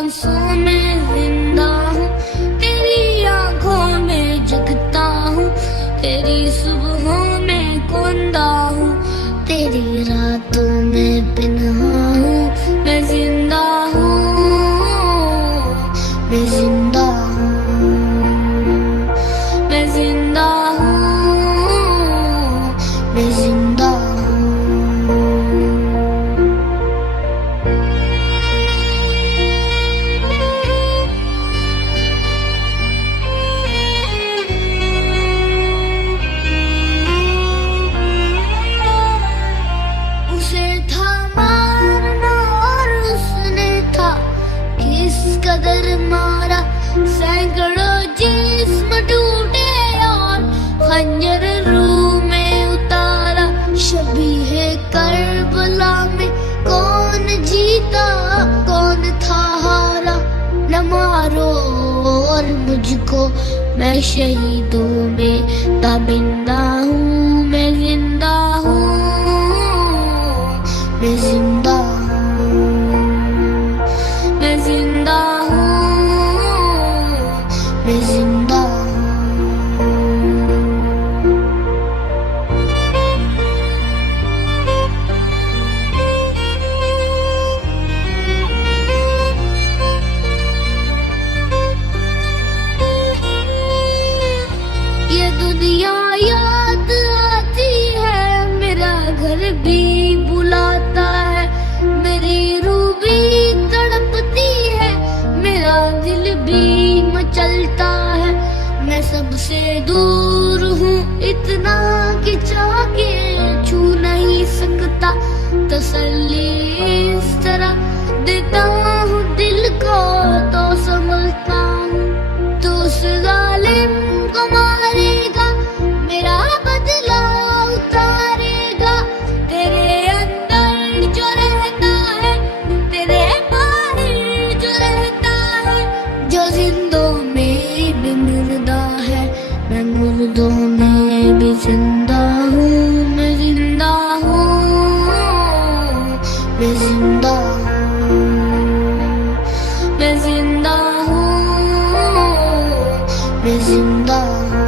सांसों में जिंदा हूँ, तेरी आंखों में जगता हूँ, तेरी सुबहों में कोंदा हूँ, तेरी रातों में पिन्हा हूँ। मैं जिंदा हूँ, मैं जिंदा हूँ, मैं जिंदा हूँ, मैं जिंदा हूँ। कदर मारा सैकड़ों जिस्म टूटे और खंजर रूह में उतारा। शबी है करबला में कौन जीता कौन था हारा। न मारो और मुझको, मैं शहीदों में ताबिंदा हूँ। मैं जिंदा हूँ, मैं जिंदा हूँ, मैं जिंदा हूँ, मैं जिंदा हूँ। ये दुनिया याद आती है, मेरा घर भी बुलाता है, मेरी रूह भी तड़पती है, मेरा दिल भी मचलता है। मैं सबसे दूर हूँ इतना कि चाह के छू नहीं सकता। तसल्ली इस तरह देता हूँ दिल को तो संभलता हूँ। तो उस जालिम को मारेगा, मेरा बदला उतारेगा। तेरे अंदर जो रहता है, तेरे बाहर जो रहता है, जो जिंदों में भी मुर्दा है, मैं मुर्दों में भी जिंदा हूँ। मैं जिंदा हूँ, मैं जिंदा हूँ, मैं जिंदा हूँ, मैं जिंदा हूँ।